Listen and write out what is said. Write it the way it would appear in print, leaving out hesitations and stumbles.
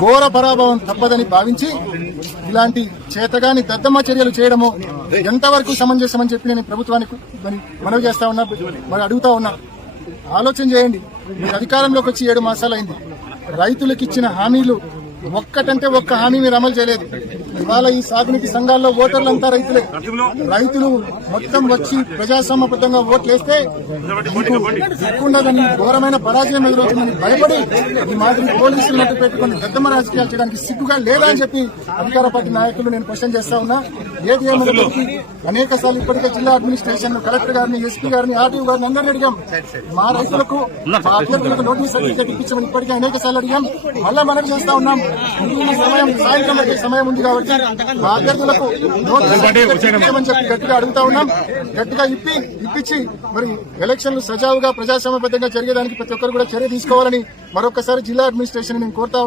ఘోర పరాభవం తప్పదని భావించి ఇలాంటి చేతగాని దద్దమ్మ చర్యలు చేయడము ఎంతవరకు సమంజసమని చెప్పి నేను ప్రభుత్వానికి మనవి చేస్తా ఉన్నా, మరి అడుగుతా ఉన్నా. ఆలోచన చేయండి. మీరు అధికారంలోకి వచ్చి 7 మాసాలైంది. రైతులకు ఇచ్చిన హామీలు ఒక్కటంటే ఒక్క హామీ మీరు అమలు చేయలేదు. ఇవాళ ఈ సాగునీటి సంఘాల్లో ఓటర్లంతా రైతులే. రైతులు మొత్తం వచ్చి ప్రజాస్వామ్యబద్ధంగా ఓట్లేస్తే దిక్కుండదని ఘోరమైన పరాజయం ఎదురవుతుందని భయపడి ఈ మాదిరి పోలీసులు అడ్డు పెట్టుకుని దద్దమ్మ రాజకీయాలు చేయడానికి సిగ్గుగా లేదా అని చెప్పి అధికార పార్టీ నాయకులు నేను క్వశ్చన్ చేస్తా ఉన్నా. ఏది ఏమైనప్పటికీ అనేక సార్లు ఇప్పటికే జిల్లా అడ్మినిస్ట్రేషన్, కలెక్టర్ గారిని, ఎస్పీ గారిని, ఆర్టీఓ గారిని అందరినీ అడిగాం. మా రైతులకు, మా అభ్యర్థులకు నోటీస్ సర్టిఫికేట్ ఇప్పించమని ఇప్పటికే అనేక సార్లు అడిగాం. మళ్ళా మనం చేస్తా ఉన్నాం. సమయం సాయంత్రం వచ్చే సమయం ఉంది కాబట్టి మా అభ్యర్థులకు నోటీస్ ఇప్పించమని చెప్పి గట్టిగా అడుగుతా ఉన్నాం. గట్టిగా ఇప్పించి మరి ఎలక్షన్లు సజావుగా ప్రజాస్వామ్యబద్ధంగా జరిగేదానికి ప్రతి ఒక్కరు కూడా చర్య తీసుకోవాలని మరొకసారి జిల్లా అడ్మినిస్ట్రేషన్ నేను కోరుతా ఉన్నాను.